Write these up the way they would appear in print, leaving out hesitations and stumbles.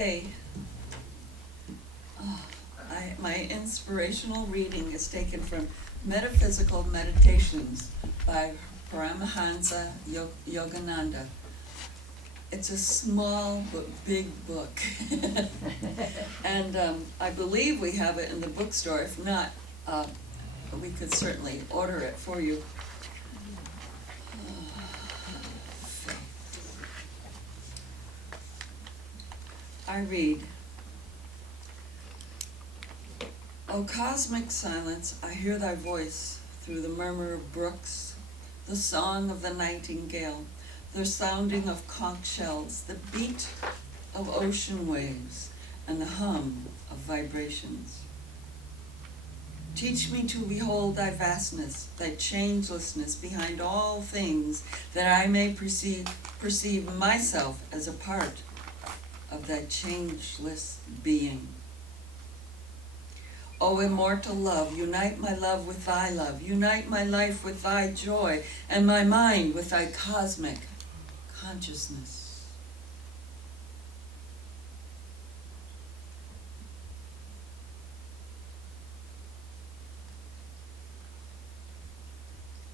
Hey, my inspirational reading is taken from Metaphysical Meditations by Paramahansa Yogananda. It's a small but big book. And I believe we have it in the bookstore. If not, we could certainly order it for you. I read, O cosmic silence, I hear thy voice through the murmur of brooks, the song of the nightingale, the sounding of conch shells, the beat of ocean waves, and the hum of vibrations. Teach me to behold thy vastness, thy changelessness behind all things, that I may perceive myself as a part of thy changeless being. O immortal love, unite my love with thy love, unite my life with thy joy, and my mind with thy cosmic consciousness.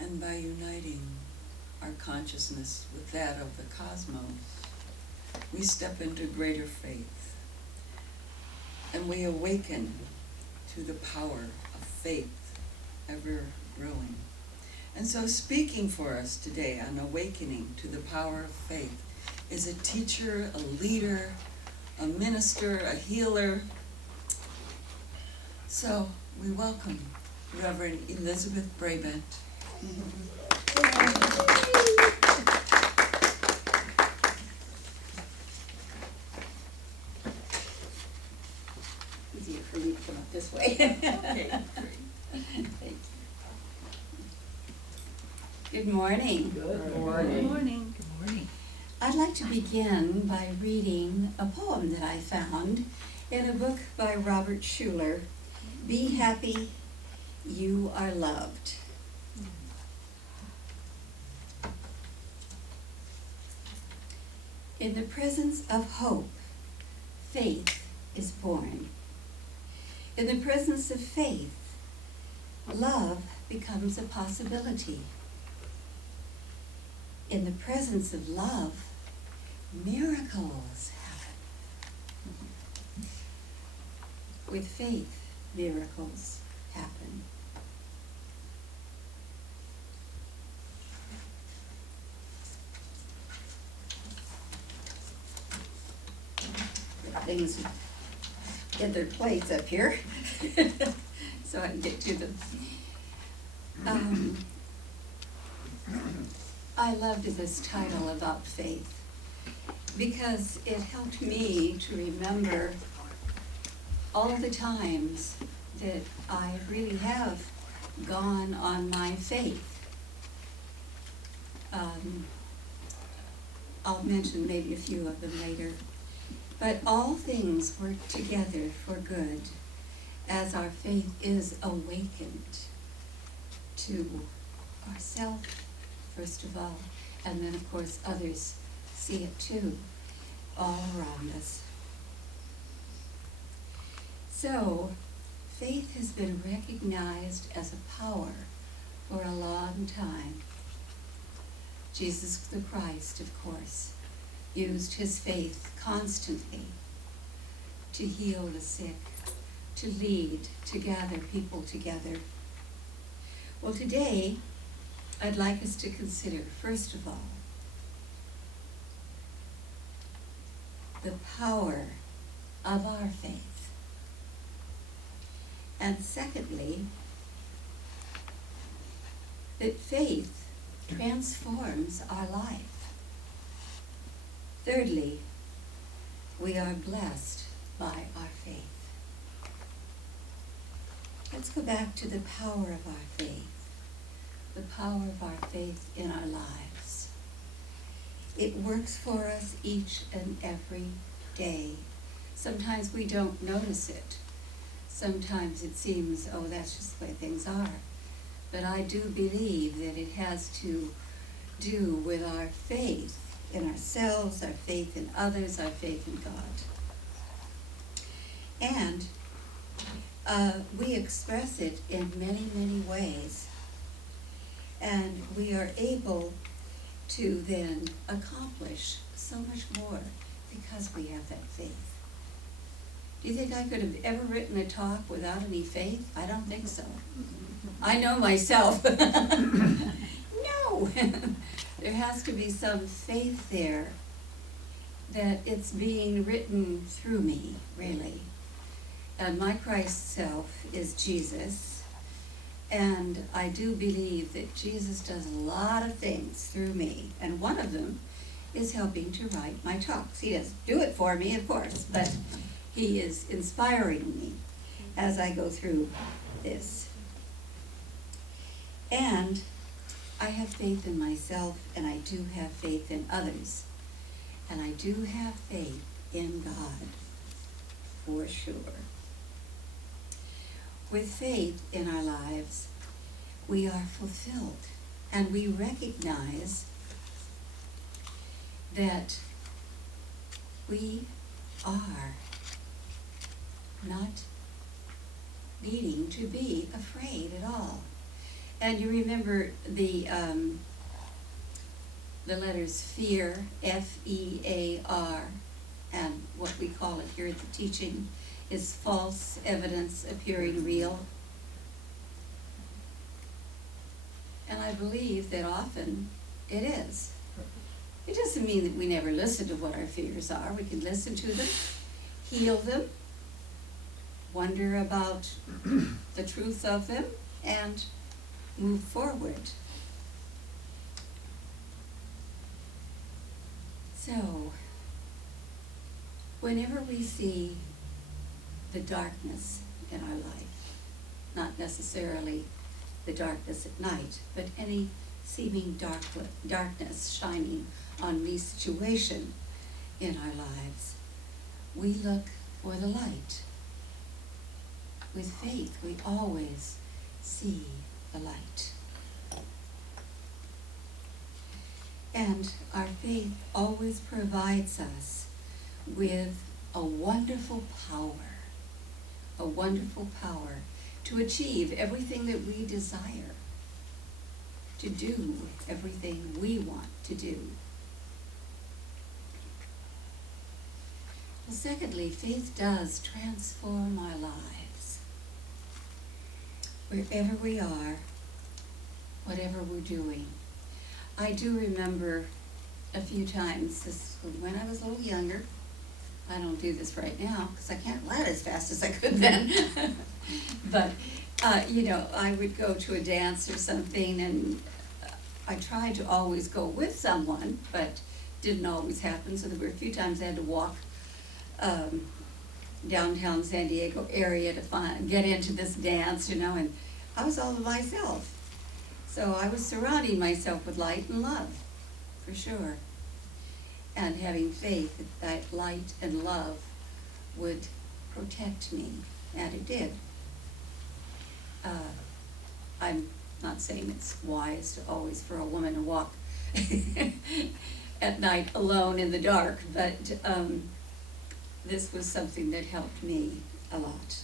And by uniting our consciousness with that of the cosmos, we step into greater faith, and we awaken to the power of faith ever growing. And so speaking for us today on awakening to the power of faith is a teacher, a leader, a minister, a healer. So we welcome Reverend Elizabeth Brabant. Easier for me to come up this way. Okay, great. Thank you. Good morning. Good morning. morning. Morning. Good morning. I'd like to begin by reading a poem that I found in a book by Robert Schuller, Be Happy, You Are Loved. In the presence of hope, faith is born. In the presence of faith, love becomes a possibility. In the presence of love, miracles happen. With faith, miracles happen. Things in their place up here, so I can get to them. I loved this title about faith because it helped me to remember all the times that I really have gone on my faith. I'll mention maybe a few of them later. But all things work together for good as our faith is awakened to ourselves, first of all, and then of course others see it too, all around us. So, faith has been recognized as a power for a long time. Jesus the Christ, of course, used his faith constantly to heal the sick, to lead, to gather people together. Well, today, I'd like us to consider, first of all, the power of our faith. And secondly, that faith transforms our life. Thirdly, we are blessed by our faith. Let's go back to the power of our faith, the power of our faith in our lives. It works for us each and every day. Sometimes we don't notice it. Sometimes it seems, oh, that's just the way things are. But I do believe that it has to do with our faith in ourselves, our faith in others, our faith in God. And we express it in many, many ways. And we are able to then accomplish so much more because we have that faith. Do you think I could have ever written a talk without any faith? I don't think so. I know myself. No. There has to be some faith there that it's being written through me, really. And my Christ self is Jesus. And I do believe that Jesus does a lot of things through me. And one of them is helping to write my talks. He doesn't do it for me, of course, but he is inspiring me as I go through this. And I have faith in myself, and I do have faith in others. And I do have faith in God, for sure. With faith in our lives, we are fulfilled, and we recognize that we are not needing to be afraid at all. And you remember the letters fear, F-E-A-R, and what we call it here at the teaching is false evidence appearing real. And I believe that often it is. It doesn't mean that we never listen to what our fears are. We can listen to them, heal them, wonder about the truth of them, and move forward. So, whenever we see the darkness in our life, not necessarily the darkness at night, but any seeming darkness shining on the situation in our lives, we look for the light. With faith, we always see the light. And our faith always provides us with a wonderful power to achieve everything that we desire, to do everything we want to do. Well, secondly, faith does transform our lives. Wherever we are, whatever we're doing. I do remember a few times, this, when I was a little younger. I don't do this right now because I can't run as fast as I could then. But, I would go to a dance or something, and I tried to always go with someone, but didn't always happen. So there were a few times I had to walk downtown San Diego area to get into this dance, and I was all by myself. So I was surrounding myself with light and love, for sure. And having faith that light and love would protect me, and it did. I'm not saying it's wise to always for a woman to walk at night alone in the dark, but this was something that helped me a lot.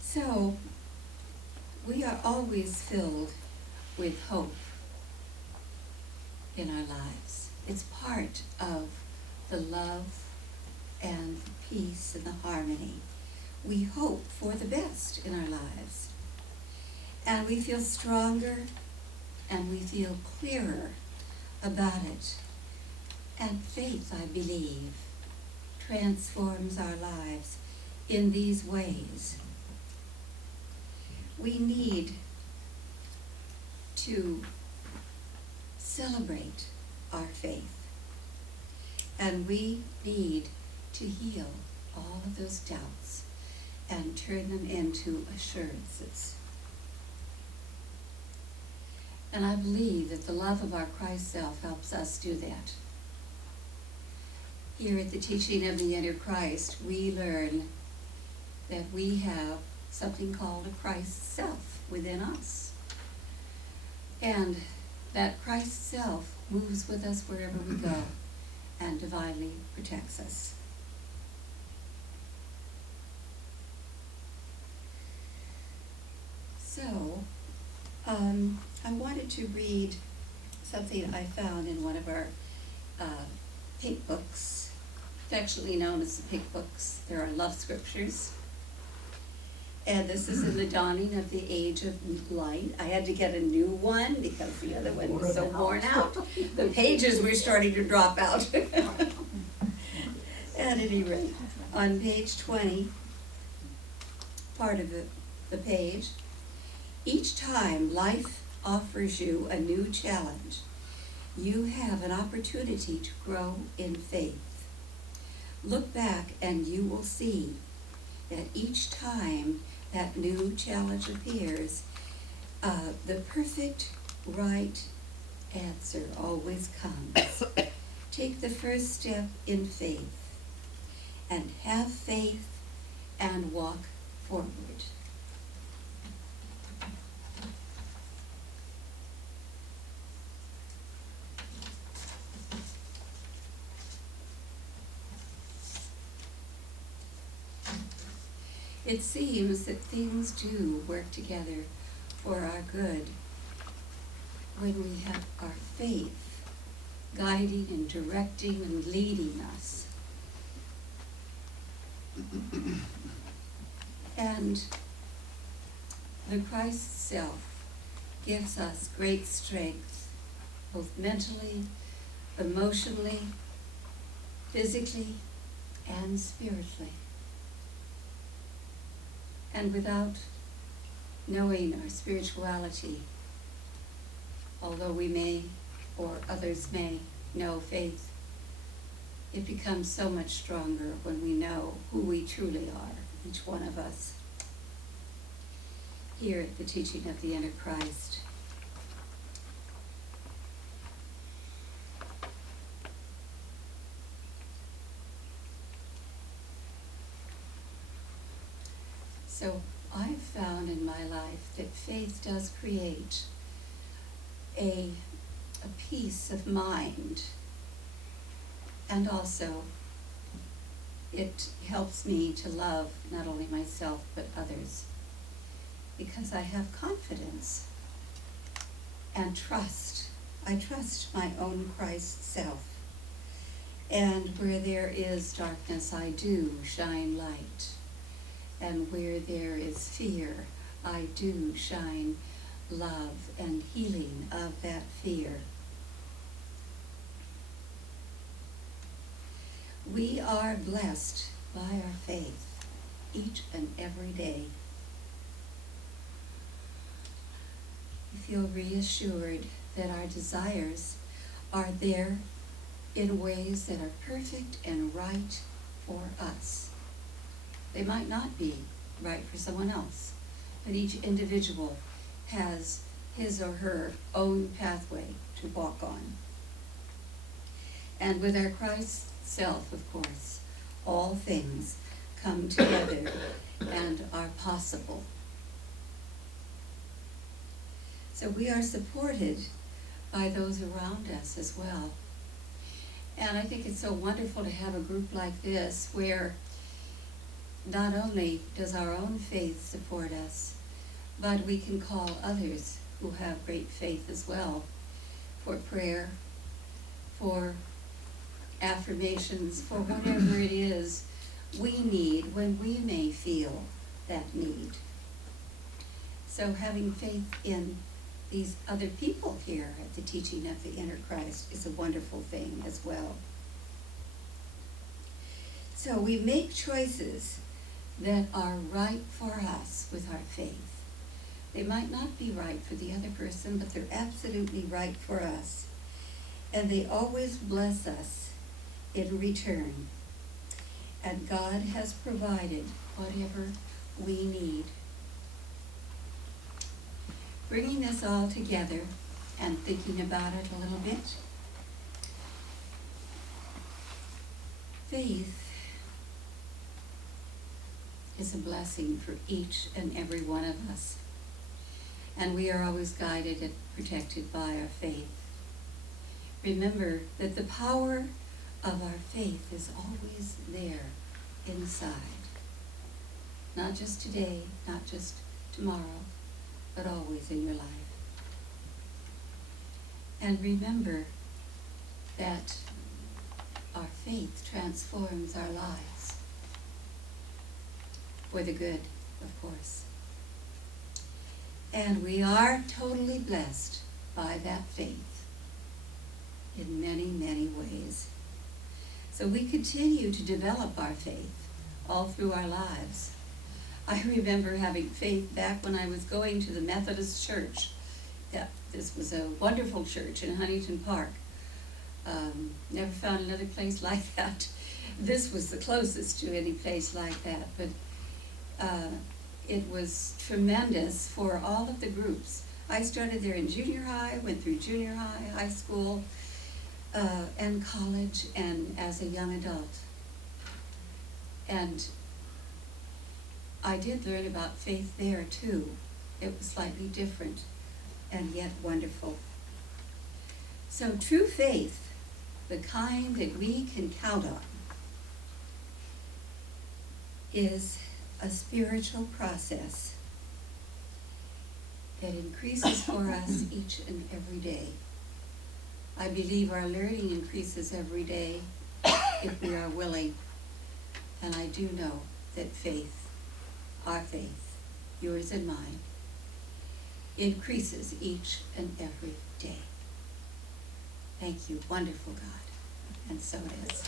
So, we are always filled with hope in our lives. It's part of the love and the peace and the harmony. We hope for the best in our lives. And we feel stronger and we feel clearer about it. And faith, I believe, transforms our lives in these ways. We need to celebrate our faith. And we need to heal all of those doubts and turn them into assurances. And I believe that the love of our Christ self helps us do that. Here at the teaching of the inner Christ, we learn that we have something called a Christ self within us. And that Christ self moves with us wherever we go and divinely protects us. I wanted to read something I found in one of our pink books, affectionately known as the pink books. There are love scriptures. And this is in the dawning of the age of light. I had to get a new one because the other one was so worn out. The pages were starting to drop out. At any rate, on page 20, part of the page, each time life offers you a new challenge, you have an opportunity to grow in faith. Look back and you will see that each time that new challenge appears, the perfect right answer always comes. Take the first step in faith and have faith and walk forward. It seems that things do work together for our good when we have our faith guiding and directing and leading us. And the Christ self gives us great strength, both mentally, emotionally, physically, and spiritually. And without knowing our spirituality, although we may, or others may, know faith, it becomes so much stronger when we know who we truly are, each one of us. Here at the teaching of the inner Christ. So I've found in my life that faith does create a peace of mind, and also it helps me to love not only myself but others, because I have confidence and trust. I trust my own Christ self. And where there is darkness, I do shine light. And where there is fear, I do shine love and healing of that fear. We are blessed by our faith each and every day. We feel reassured that our desires are there in ways that are perfect and right for us. They might not be right for someone else, but each individual has his or her own pathway to walk on. And with our Christ self, of course, all things come together and are possible. So we are supported by those around us as well. And I think it's so wonderful to have a group like this where not only does our own faith support us, but we can call others who have great faith as well for prayer, for affirmations, for whatever it is we need when we may feel that need. So having faith in these other people here at the teaching of the inner Christ is a wonderful thing as well. So we make choices that are right for us with our faith. They might not be right for the other person, but they're absolutely right for us. And they always bless us in return. And God has provided whatever we need. Bringing this all together and thinking about it a little bit, faith is a blessing for each and every one of us. And we are always guided and protected by our faith. Remember that the power of our faith is always there inside. Not just today, not just tomorrow, but always in your life. And remember that our faith transforms our lives for the good, of course. And we are totally blessed by that faith in many, many ways. So we continue to develop our faith all through our lives. I remember having faith back when I was going to the Methodist church. Yeah, this was a wonderful church in Huntington Park. Never found another place like that. This was the closest to any place like that, but it was tremendous for all of the groups. I started there in junior high, went through junior high, high school, and college, and as a young adult. And I did learn about faith there too. It was slightly different and yet wonderful. So true faith, the kind that we can count on, is a spiritual process that increases for us each and every day. I believe our learning increases every day if we are willing. And I do know that faith, our faith, yours and mine, increases each and every day. Thank you, wonderful God. And so it is.